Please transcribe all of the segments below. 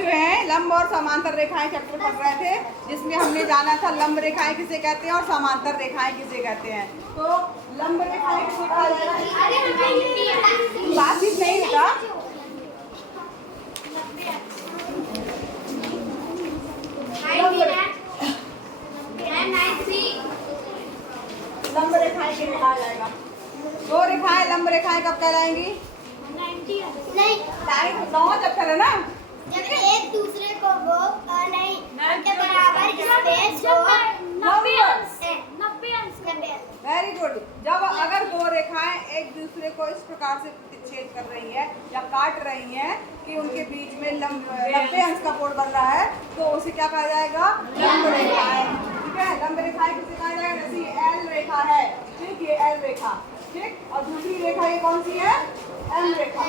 जो है लंब और समांतर रेखाएं चैप्टर पढ़ रहे थे, जिसमें हमने जाना था लंब रेखाएं किसे कहते हैं और समांतर रेखाएं किसे कहते हैं। तो लंब रेखाएं किसे कहा जाएगा? बातचीत नहीं होता। लंब रेखाएं किसे कहा जाएगा? दो रेखाएं लंब रेखाएं कब कहलाएंगी? नहीं, दोनों जब करे ना, जब एक दूसरे को वो नहीं उनके बराबर स्पेस हो 90 अंश। Very good. जब अगर दो रेखाएं एक दूसरे को इस प्रकार से प्रतिच्छेद कर रही है या काट रही हैं कि उनके बीच में 90 अंश का कोण बन रहा है, तो उसे क्या कहा जाएगा? लंब रेखाएं। ठीक है, लंब रेखाएं किसे कहा जाएगा? जैसे एल रेखा है, ठीक, ये एल रेखा, ठीक, और दूसरी रेखा ये कौन सी है? एम रेखा।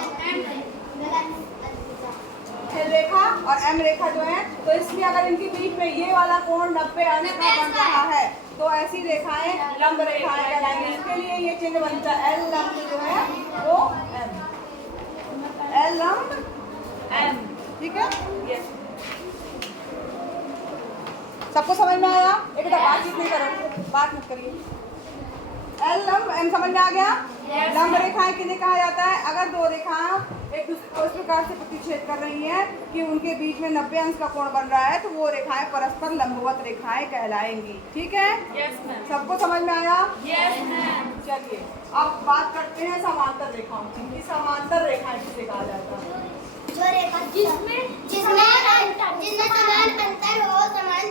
एल रेखा और एम रेखा जो है, तो इसलिए अगर इनके बीच में ये वाला कोण 90 अंश का बन रहा है तो ऐसी रेखाएं लंब रेखाएं कहलाएंगी। इसके लिए ये चिन्ह बनता है एल लंब जो है वो एम, एल लंब एम। ठीक है, सबको समझ में आया? एक बातचीत नहीं करो, बात मत करिए। एल लंब एम समझ में आ गया? लंब रेखाएं किन्हें कहा जाता है? अगर दो रेखाएं एक दूसरे को इस प्रकार से प्रतिच्छेद कर रही हैं कि उनके बीच में 90 अंश का कोण बन रहा है, तो वो रेखाएं परस्पर लंबवत रेखाएं कहलाएंगी। ठीक है? Yes ma'am. सबको समझ में आया? Yes ma'am. चलिए अब बात करते हैं समांतर रेखाओं की। समांतर रेखाएं किसे कहा जाता है? जो रेखा जिसमें समान अंतर हो, समान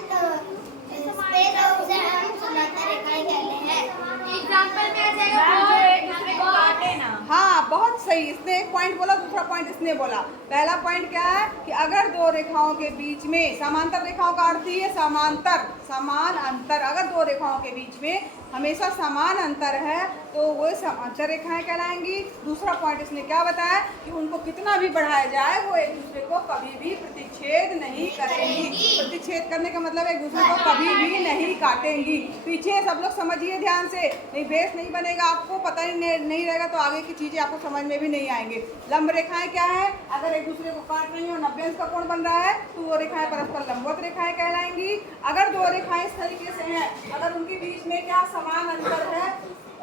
स्पेस हो, उसे हम समांतर रेखाएं कहते हैं। एग्जांपल में आ जाएगा वो एक दूसरे को काटे ना। हाँ, बहुत सही। इसने एक पॉइंट बोला, दूसरा पॉइंट इसने बोला। पहला पॉइंट क्या है कि अगर दो रेखाओं के बीच में, समांतर रेखाओं का अर्थ ही है समांतर, समान अंतर। अगर दो रेखाओं के बीच में हमेशा समान अंतर है तो वो समांतर रेखाएं कहलाएंगी। दूसरा पॉइंट इसने क्या बताया कि उनको कितना भी बढ़ाया जाए वो एक दूसरे को कभी भी प्रतिच्छेद नहीं करेंगी। प्रतिच्छेद करने का मतलब एक दूसरे को कभी भी नहीं काटेंगी। पीछे सब लोग समझिए ध्यान से, नहीं बेस नहीं बनेगा, आपको पता ही नहीं रहेगा तो आगे की चीजें आपको समझ में भी नहीं आएंगे। लंब रेखाएं क्या है? अगर एक दूसरे को काट रही हो, 90 अंश का कोण बन रहा है, तो वो रेखाएं परस्पर लंबवत रेखाएं कहलाएंगी। अगर दो रेखाएं इस तरीके से हैं, अगर उनके बीच में क्या समान अंतर है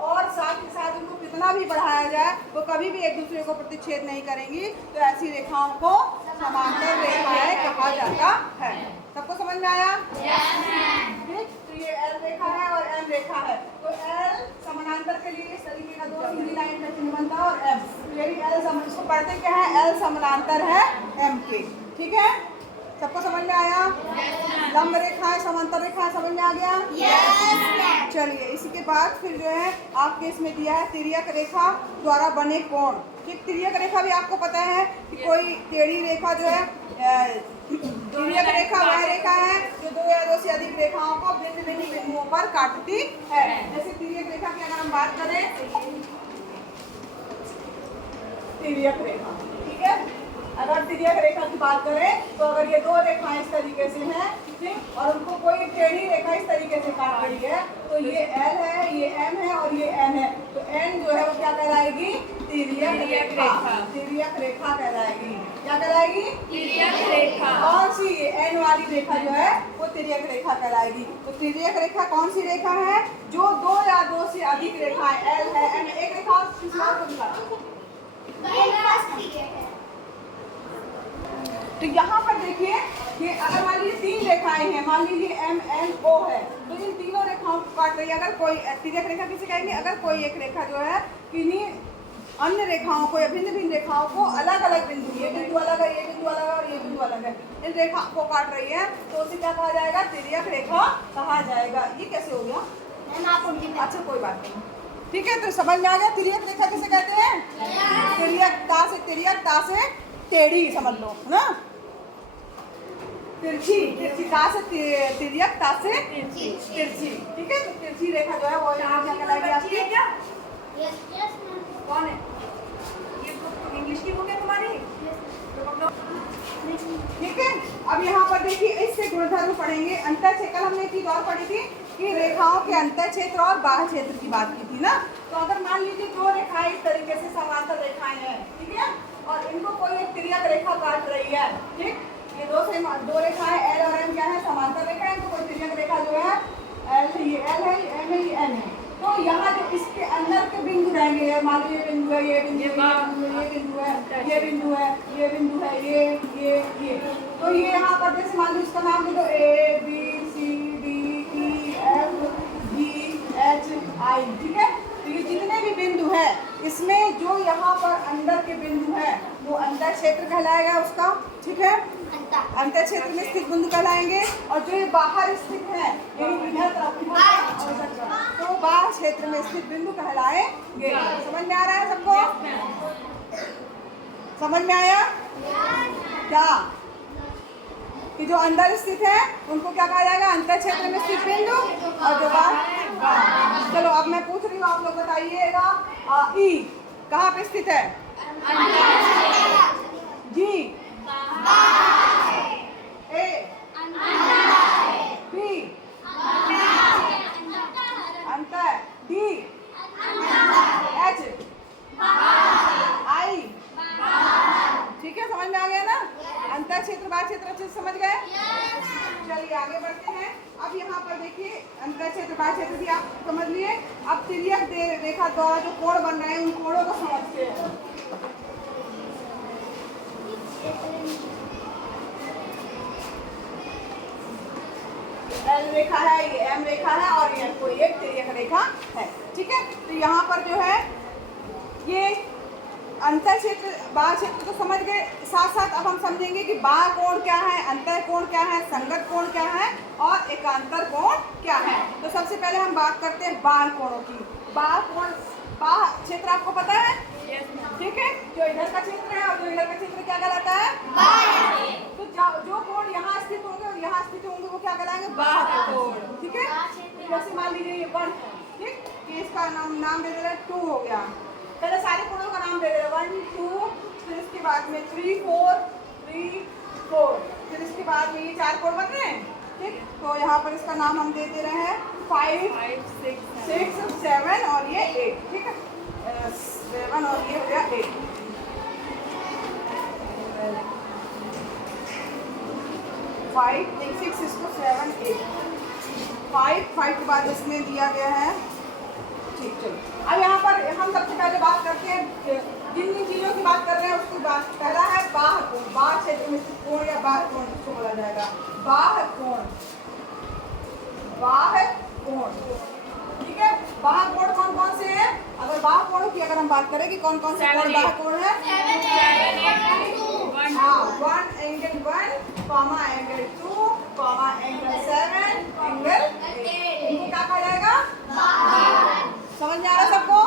और साथ ही साथ उनको कितना भी बढ़ाया जाए वो कभी भी एक दूसरे को प्रतिच्छेद नहीं करेंगी, तो ऐसी रेखाओं को समांतर रेखाएं कहा जाता है। सबको समझ में आया? ठीक, तो ये एल रेखा है और एम रेखा है। तो एल समानांतर के लिए इस तरीके का दो सीधी लाइन का चिन्ह बनता है और एम, तो एल इसको पढ़ते क्या है? एल समानांतर है एम के। ठीक है, सबको समझ में आया? लंब रेखाएं समांतर रेखाएं समझ में आ गया? यस। चलिए इसी के बाद फिर जो है आपके इसमें दिया है तिर्यक रेखा द्वारा बने कोण। ठीक, तिर्यक रेखा भी आपको पता है कि कोई टेढ़ी रेखा जो है, तिर्यक रेखा वह रेखा है जो दो या दो से अधिक रेखाओं को भिन्न भिन्न बिंदुओं पर काटती है। जैसे तिर्यक रेखा की अगर हम बात करें, तिर्यक रेखा, ठीक है, अगर तिर्यक रेखा की बात करें तो अगर ये दो रेखाएं इस तरीके से हैं, ठीक, और उनको कोई टेढ़ी रेखा इस तरीके से काट रही है, तो ये एल है, ये एम है और ये एन है, तो एन जो है वो क्या कहलाएगी? तिर्यक रेखा। तिर्यक रेखा कहलाएगी। क्या कहलाएगी? तिर्यक रेखा। कौन सी? एन वाली रेखा जो है वो तिर्यक रेखा कहलाएगी। तो तिर्यक रेखा कौन सी रेखा है? जो दो या दो से अधिक रेखाएं, एल है, एन, एक रेखा और किसी और को दिखाओ। तो यहाँ पर देखिए कि अगर मान लीजिए तीन रेखाएं हैं, मान लीजिए एम एन ओ है, तो इन तीनों रेखाओं को काट रही है। अगर कोई तिर्यक रेखा किसे कहेंगे? अगर कोई एक रेखा जो है किन्हीं अन्य रेखाओं को या भिन्न भिन्न रेखाओं को अलग अलग बिंदु, ये बिंदु अलग है, ये बिंदु अलग है और ये बिंदु अलग है, इन रेखा को काट रही है, तो उसे क्या कहा जाएगा? तिर्यक रेखा कहा जाएगा। ये कैसे हो गया? अच्छा कोई बात नहीं, ठीक है, तो समझ में आ गया तिर्यक रेखा किसे कहते हैं? तिर्यक ता से टेढ़ी समझ लो, है ना? तिरछी, तिरछी ता से तिर्यक, ता से तिरछी। ठीक है, तो तिरछी रेखा जो है वो यहाँ क्या कहलाएगी आपकी? कौन है? ये तो इंग्लिश की बुक है तुम्हारी? ठीक है, अब यहाँ पर देखिए इससे गुणधर्म पढ़ेंगे। अंतर क्षेत्र हमने एक चीज और पढ़ी थी कि रेखाओं के अंतर क्षेत्र और बाह्य क्षेत्र की बात की थी ना। तो अगर मान लीजिए दो रेखाएं इस तरीके से समांतर रेखाएं हैं, ठीक है, और इनको कोई एक तिर्यक रेखा काट रही है, ठीक, ये दो से दो रेखाएं एल और एम क्या है, समांतर रेखा है। तो कोई तिर्यक रेखा जो है एल, ये एल है, एम है, ये एन है। तो यहाँ जो इसके अंदर के बिंदु रहेंगे, मान लो ये बिंदु है, ये बिंदु है, ये बिंदु है, ये बिंदु है, ये बिंदु है, ये। तो ये यहाँ पर जैसे मान लो इसका नाम दे दो A B C D E F G H I, ठीक है। तो ये जितने भी बिंदु है इसमें जो यहाँ पर अंदर के बिंदु है वो अंतर क्षेत्र कहलाएगा उसका, ठीक है। अंतर क्षेत्र में स्थित बिंदु कहलाएंगे। और जो ये बाहर स्थित है यानी इधर तरफ तो बाहर क्षेत्र में स्थित बिंदु कहलाएंगे। समझ में आ रहा है सबको? समझ में आया क्या कि जो अंदर स्थित है उनको क्या कहा जाएगा, अंतर क्षेत्र में स्थित बिंदु। और जो बाहर, चलो अब मैं पूछ रही हूँ, आप लोग बताइएगा। ई कहाँ पे स्थित है? जी ए बी अंतर, डी एच आई, ठीक है। समझ में आ गया ना? अंतर क्षेत्र बाह्य क्षेत्र अच्छे से समझ गए? चलिए आगे बढ़ते हैं। अब यहाँ पर देखिए अंतर क्षेत्र बाह्य क्षेत्र भी आप समझ लिए। अब तिर्यक रेखा द्वारा जो कोण बन रहे हैं उन कोणों को समझते हैं। एल रेखा है, ये एम रेखा है और ये कोई एक तिर्यक रेखा है, ठीक है। तो यहाँ पर जो है ये अंतर क्षेत्र बाह्य क्षेत्र तो समझ गए, साथ साथ अब हम समझेंगे कि बाह्य कोण क्या है, अंतर कोण क्या है, संगत कोण क्या है और एकांतर कोण क्या है। तो सबसे पहले हम बात करते हैं बाह्य कोणों की। बाह्य कोण, बाह्य क्षेत्र आपको पता है, ठीक है। जो इधर का क्षेत्र है और जो इधर का क्षेत्र क्या कहलाता है, बाह्य। तो जो कोण यहाँ स्थित होंगे और यहाँ स्थित होंगे वो क्या कहलाएंगे, बाह्य कोण, ठीक है। जैसे मान लीजिए ये 1 है, ठीक, ये इसका नाम दे दे रहे 2 हो गया। पहले सारे कोणों का नाम दे दे रहे 1 2, फिर इसके बाद में 3 4 3 4, फिर इसके बाद में ये 4 कोण बन रहे हैं, ठीक। तो यहाँ पर इसका नाम हम दे दे रहे हैं 5 6 7 और ये 8, ठीक है। 7 और ये हो गया 8। 5 6 इसको 7 8 5 के बाद इसमें दिया गया है, ठीक। चलो अब यहाँ पर हम सबसे पहले बात करते हैं जिन जिन चीज़ों की बात कर रहे हैं उसकी बात। पहला है बाह्य कोण, बाह्य क्षेत्र में स्थित कोण या बाह्य कोण इसको बोला जाएगा। बाह्य कोण, बाह्य कोण, ठीक है। बाह्य कोण कौन कौन से हैं? अगर बाह्य कोणों की अगर हम बात करें कि कौन कौन से कोण बाह्य कोण है, हाँ 1 angle 1 comma angle 2 comma angle 7 angle 8, इनको क्या कहा जाएगा, समझ में आ रहा है सबको?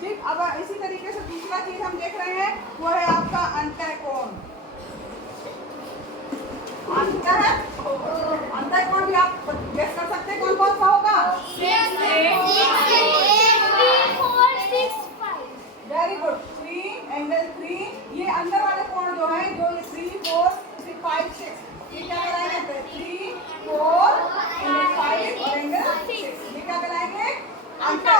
ठीक। अब इसी तरीके से दूसरा चीज हम देख रहे हैं वो है आपका अंतर कोण। अंतर है, अंतर कोण भी आप गेस कर सकते हैं कौन कौन सा होगा? Very good, 3 angle 3। ये अंदर वाले कोण जो है, जो ये 3 4 5 6, ये क्या कहलाएंगे? 3 4 एंगल 5 और एंगल 6, ये क्या कहलाएंगे? अंतर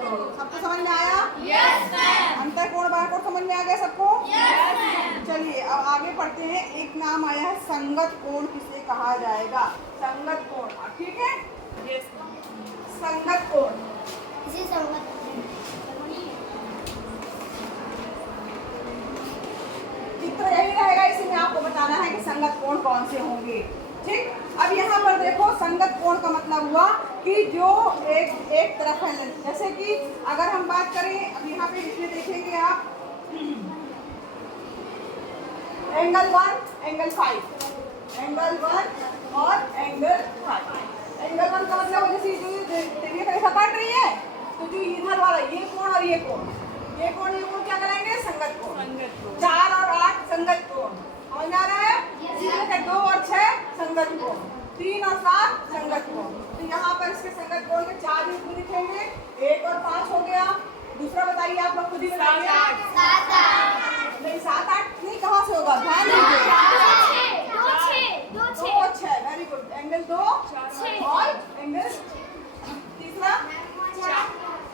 कोण। सबको समझ में आया? Yes ma'am. अंतर कोण बाह्य कोण समझ में आ गया सबको? Yes ma'am. चलिए अब आगे पढ़ते हैं। एक नाम आया है संगत कोण, किसे कहा जाएगा? संगत कोण, ठीक है। यस संगत कोण, किसी संगत चित्र यही रहेगा, इसी में आपको बताना है कि संगत कोण कौन से होंगे, ठीक। अब यहाँ पर देखो संगत कोण का मतलब हुआ कि जो एक तरफ है, जैसे कि अगर हम बात करें अब यहाँ पे इसमें देखेंगे आप एंगल 1 एंगल 5, एंगल 1 और एंगल 5। एंगल 1 का मतलब जैसे जो तिर्यक रेखा काट रही है तो जो इधर वाला ये कोण और ये कोण क्या कराएंगे? संगत कोण। 4 और 8 संगत कोण, समझ में आ रहा है? 2 और 6 संगत कोण, 3 और 7 संगत कोण। तो यहाँ पर इसके संगत कोण के 4 बिंदु लिखेंगे, 1 और 5 हो गया। दूसरा बताइए, आप लोग खुद ही बताइए। 7 8 नहीं 7 8 नहीं, कहाँ से होगा? ध्यान दीजिए। 2 और 6, वेरी गुड। एंगल 2 और एंगल तीसरा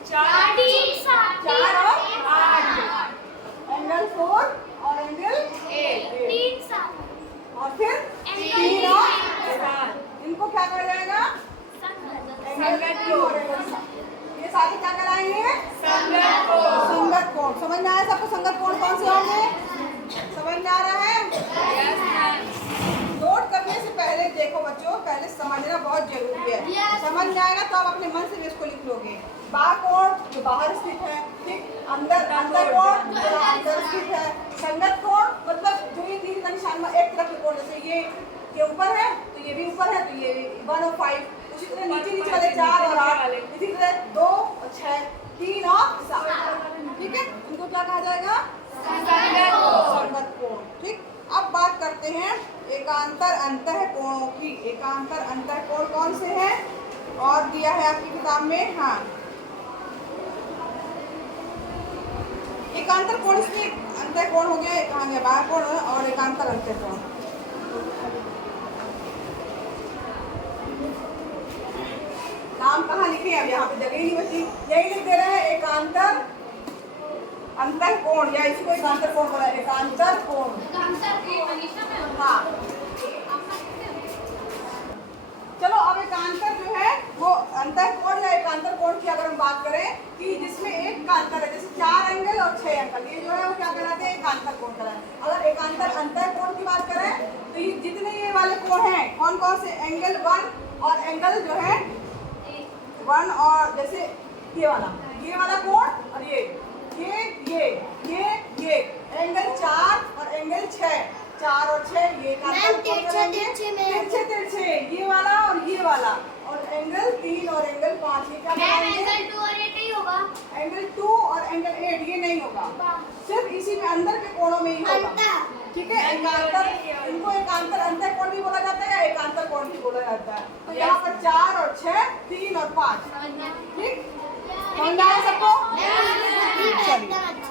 4 और 8, एंगल 4 और एंगल 8। समझ में आएगा तो आप अपने मन से भी इसको लिख लोगे। बाकोण जो बाहर स्थित है, ठीक। अंतर कोण जो अंदर स्थित है। संगत कोण मतलब जो ये तीन निशान में एक तरफ के कोण, जैसे ये ऊपर है तो ये भी ऊपर है, तो ये 1 और 5। उसी तरह नीचे वाले 4 और 8, इसी तरह 2 और 6, 3 और 7, ठीक है। इनको क्या कहा जाएगा? संगत कोण, ठीक। अब बात करते हैं एकांतर अंतः कोणों की। एकांतर अंतः कोण कौन से हैं और दिया है आपकी किताब में? हाँ, एकांतर कोण इसमें अंतः कोण हो गया, कहाँ गया? बाह्य कोण और एकांतर अंतः कोण। नाम कहाँ लिखे? अब यहाँ पे जगह ही नहीं बची, यही लिख दे रहे हैं एकांतर अंतर कोण, या इसको एकांतर कोण बोला, एकांतर कोण। हाँ, चलो अब एकांतर जो है वो अंतर कोण या एकांतर कोण की अगर हम बात करें कि जिसमें एक का अंतर है, जैसे 4 एंगल और 6 एंगल, ये जो है वो क्या कहलाते हैं? एकांतर कोण कहलाते हैं। अगर एकांतर अंतर कोण की बात करें तो ये जितने ये वाले कोण हैं, कौन कौन से? एंगल 1 और एंगल जो है 1 और जैसे ये वाला कोण और ये एंगल 4 और एंगल 6, 4 और 6 ये तिरछे, ये वाला और एंगल 3 और एंगल 5, ये क्या बनाएंगे? एंगल 2 और 8 नहीं होगा। एंगल 2 और एंगल 8 ये नहीं होगा, सिर्फ इसी में अंदर के कोणों में ही होगा, ठीक है। एकांतर, इनको एकांतर अंतः कोण भी बोला जाता है या एकांतर कोण भी बोला जाता है। तो यहाँ पर 4 और 6, 3 और 5, ठीक। समझ में आया सबको? चलिए।